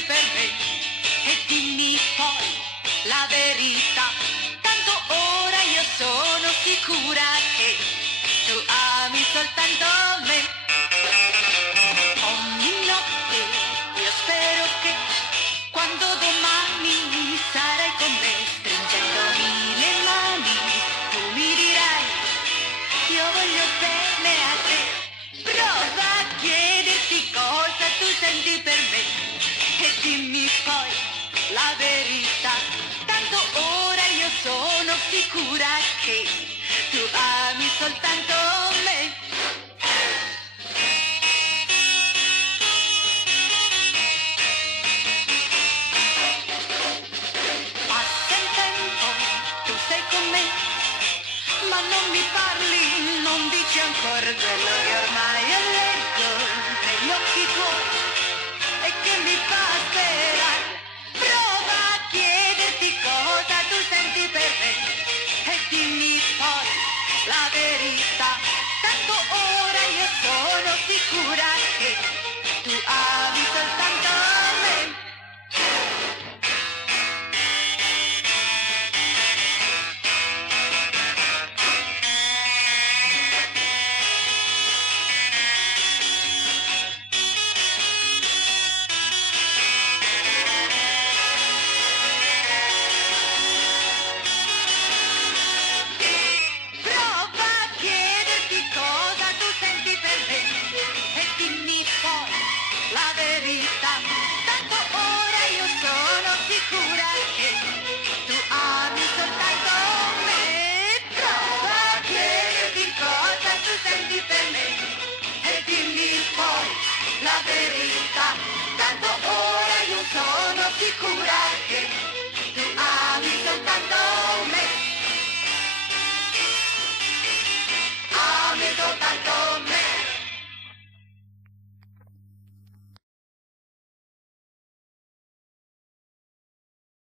senti per me e dimmi poi la verità. Tanto ora io sono sicura che tu ami soltanto me. Ogni notte io spero che quando domani sarai con me, stringendomi le mani, tu mi dirai io voglio bene a te. Prova a chiederti cosa tu senti per me e dimmi poi la verità. Tanto ora io sono sicura che tu ami soltanto